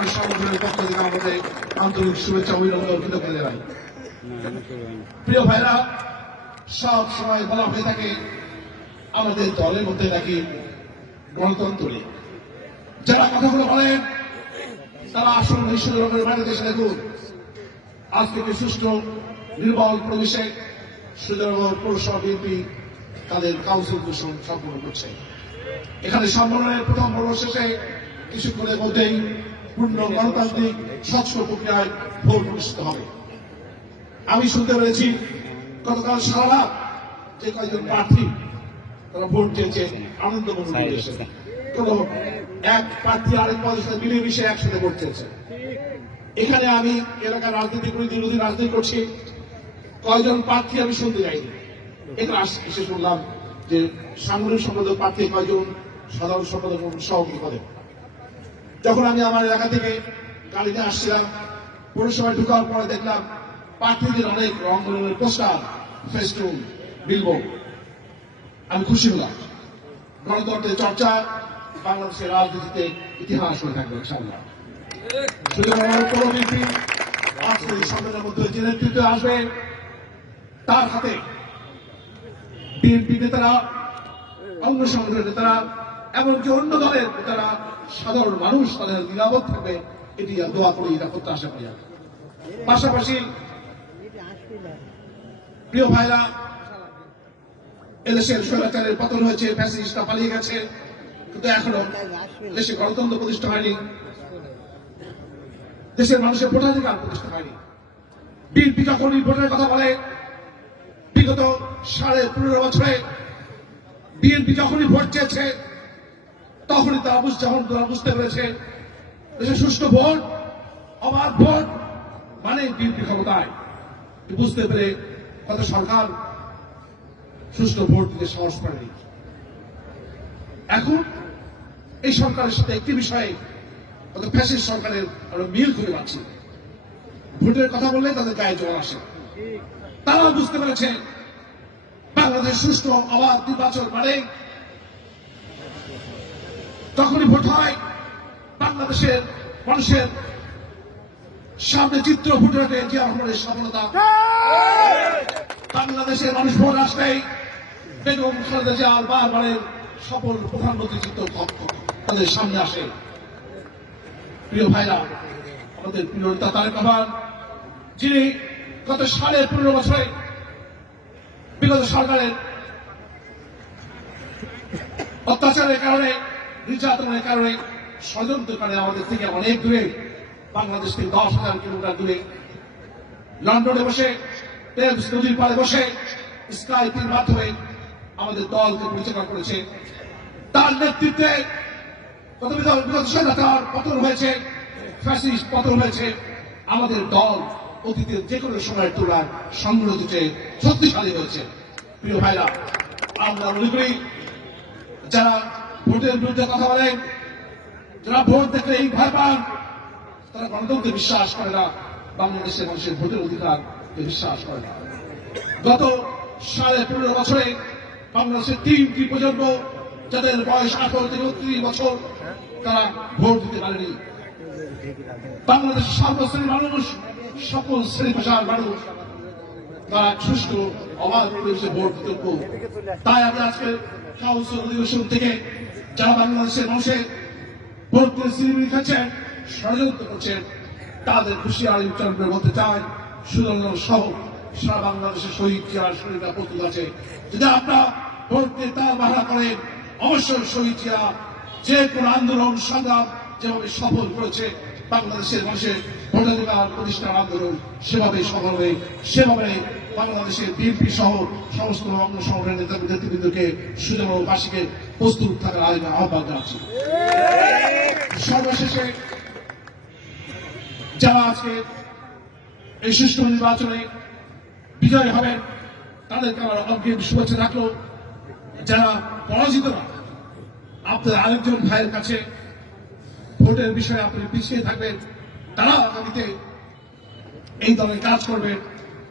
আমাদের সংগঠনের পক্ষ থেকে আমাদের আন্তরিক শুভেচ্ছা অভিনন্দন কৃতজ্ঞতা জানাই। প্রিয় ভাইরা, সব সময় বলা হয়ে থাকে আমাদের দলের মধ্যে নাকি গণতন্ত্র নেই। যারা কথাগুলো বলেন তারা আসল নিঃসন্দেহের বাইরে দেশে দেখুন আজ থেকে সুষ্ঠু নির্মল পরিবেশে সুন্দরবন পৌরসভা বিএনপি তাদের কাউন্সিল ঘোষণা সম্পন্ন করছে। এখানে সম্মেলনের প্রথম পর্ব শেষে কিছুক্ষণের মধ্যেই পূর্ণ গণতান্ত্রিক স্বচ্ছ প্রক্রিয়ায় ভোট অনুষ্ঠিত হবে। আমি শুনতে পেরেছি গতকাল সারা রাত যে কয়েকজন প্রার্থী তারা ভোট দিয়েছে আনন্দ মনে করেছে, কোন এক প্রার্থী আরেক পদের সাথে মিলেমিশে একসাথে ভোট দিয়েছে। এখানে আমি এলাকার রাজনীতি করি, দীর্ঘদিন রাজনীতি করছি, কয়জন প্রার্থী আমি শুনতে যাইনি। এখানে এসে শুনলাম যে সাংগঠনিক সম্পাদক প্রার্থী কয়জন, সাধারণ সম্পাদক সভাপতি পদে। যখন আমি আমার এলাকা থেকে গাড়িতে আসছিলাম, পৌরসভায় ঢুকার পরে দেখলাম প্রার্থীদের অনেক রং বেরঙের পোস্টার, ফেস্টুন, বিলবোর্ড। আমি খুশি হলাম। গণতন্ত্রের চর্চা বাংলাদেশের রাজনীতিতে ইতিহাস হয়ে থাকবে ইনশাআল্লাহ। সুতরাং পৌরবিএনপি আজকের এই সম্মেলনের মধ্যে যে নেতৃত্ব আসবে তার হাতে বিএনপি নেতারা, অন্য সংগঠনের নেতারা, এমনকি অন্য দলের নেতারা, সাধারণ মানুষ তাদের নিরাপদ থাকবে এটি দোয়া করি, এটা প্রত্যাশা করি। পাশাপাশি প্রিয় ভাইরা, এদেশের স্বৈরাচারের পতন হয়েছে, ফ্যাসিস্টরা পালিয়ে গেছে, কিন্তু এখনো দেশে গণতন্ত্র প্রতিষ্ঠা হয়নি, দেশের মানুষের ভোটাধিকার প্রতিষ্ঠা হয়নি। বিএনপি যখন ভোটের কথা বলে, বিগত 15.5 বছরে বিএনপি যখনই ভোট চেয়েছে তখনই তারা বুঝতে পেরেছে দেশে সুষ্ঠু ভোট, অবাধ ভোট মানে বিএনপি ক্ষমতায়। বুঝতে পেরে কত সরকার সুষ্ঠু ভোট দিতে সাহস করেনি। এখন এই সরকারের সাথে একটি বিষয়ে কত ফ্যাসিস্ট সরকারের আমরা মিল খুঁজে পাচ্ছি। ভোটের কথা বললে তাদের গায়ে জল আসে। তারা বুঝতে পেরেছে বাংলাদেশ সুষ্ঠু অবাধ নির্বাচন মানে তখনই ভোট হয় বাংলাদেশের মানুষের সামনে চিত্র ফুটে ওঠে জিয়া রহমানের সফলতা। বাংলাদেশের মানুষ ভোট আসলেই বেগম খালেদা জিয়ার বারবারের সফল প্রধানমন্ত্রী চিত্র তাদের সামনে আসে। প্রিয় ভাইরা, আমাদের প্রিয় নেতা তারেক রহমান, যিনি গত 15.5 বছরে বিগত সরকারের অত্যাচারের কারণে, নির্যাতনের কারণে, ষড়যন্ত্রের কারণে আমাদের থেকে অনেক দূরে, বাংলাদেশ থেকে 10,000 কিলোমিটার দূরে লন্ডনে বসে, টেমস নদীর পাড়ে বসে স্কাইপের মাধ্যমে আমাদের দলকে পরিচালনা করেছে। তার নেতৃত্বে বিগত স্বৈরাচার পতন হয়েছে, ফ্যাসিস্ট পতন হয়েছে। আমাদের দল অতীতের যে কোনো সময়ের তুলনায় সংগঠিত শক্তিশালী হয়েছে। প্রিয় ভাইরা, আমরা মনে করি যারা ভোটের বিরুদ্ধে কথা বলেন, যারা ভোট দেখলে এই ভয় পান, তারা গণতন্ত্রে বিশ্বাস করে না, বাংলাদেশের মানুষের ভোটের অধিকার বিশ্বাস করে না। গত 15.5 বছরে বাংলাদেশের 3টি প্রজন্ম, যাদের বয়স 18 থেকে 39 বছর, তারা ভোট দিতে পারেনি। বাংলাদেশের সর্বশ্রেণীর মানুষ, সকল শ্রেণী পেশার মানুষ তারা সুষ্ঠু অবাধ পরিবেশে ভোট দিতে। তাই আমি আজকে কাউন্সিল অধিবেশন থেকে যারা বাংলাদেশের মানুষের ভোট দিয়ে সিনেমি খাচ্ছেন, ষড়যন্ত্র করছেন, তাদের হুঁশিয়ারি উচ্চারণ করে বলতে চাই, সুন্দরবন সহ সারা বাংলাদেশের শহীদ জিয়ার শরীরটা প্রস্তুত আছে। যদি আপনারা ভোট দিয়ে তার বাধা করেন, অবশ্যই শহীদ জিয়া যে কোন আন্দোলন সংগ্রাম যেভাবে সফল করেছে, বাংলাদেশের মানুষের ভোটাধিকার প্রতিষ্ঠার আন্দোলন সেভাবে সফল হবে। সেভাবে বাংলাদেশের বিএনপি সহ সমস্ত অঙ্গ সংগঠনের নেতৃবৃন্দকে সুন্দরবনবাসীকে প্রস্তুত থাকার আহ্বান জানাচ্ছি। সর্বশেষে যারা আজকে এই সুষ্ঠু নির্বাচনে বিজয় হবেন তাদেরকে আমার অগ্রিম শুভেচ্ছা রাখলো। যারা পরাজিত না, আপনার আরেকজন ভাইয়ের কাছে ভোটের বিষয়ে আপনি পিছিয়ে থাকবেন, তারা আগামীতে এই দলে কাজ করবে,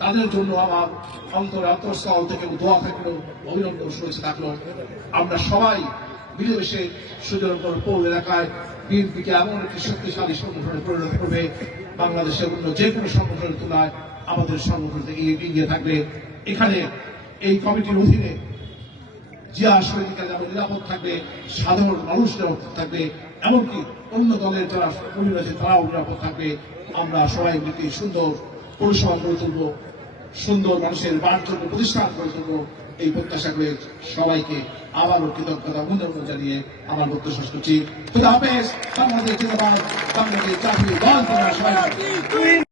তাদের জন্য আমার অন্তরস্থল থেকে দোয়া থাকলো, অভিনন্দন শুভেচ্ছা থাকলো। আমরা সবাই মিলেমিশে সুজনগর পৌর এলাকায় বিএনপিকে এমন একটি শক্তিশালী সংগঠনে পরিণত করবে বাংলাদেশের অন্য যে কোনো সংগঠনের তুলনায় আমাদের সংগঠন থেকে এগিয়ে থাকবে। এখানে এই কমিটির অধীনে জিয়া শহীদকে যেমন নিরাপদ থাকবে, সাধারণ মানুষ নিরাপদ থাকবে, এমনকি অন্য দলের যারা কর্মী রয়েছে তারাও নিরাপদ থাকবে। আমরা সবাই মিলে সুন্দর পরিষেবা গড়ে তুলব, সুন্দর মানুষের বাণিজ্য প্রতিষ্ঠান গড়ে তুলব, এই প্রত্যাশা করে সবাইকে আবারও কৃতজ্ঞতা অভিনন্দন জানিয়ে আমার বক্তব্য শেষ করছি। খুদা হাফেজ। বাংলাদেশ জিন্দাবাদ, বাংলাদেশ জাতীয় দল।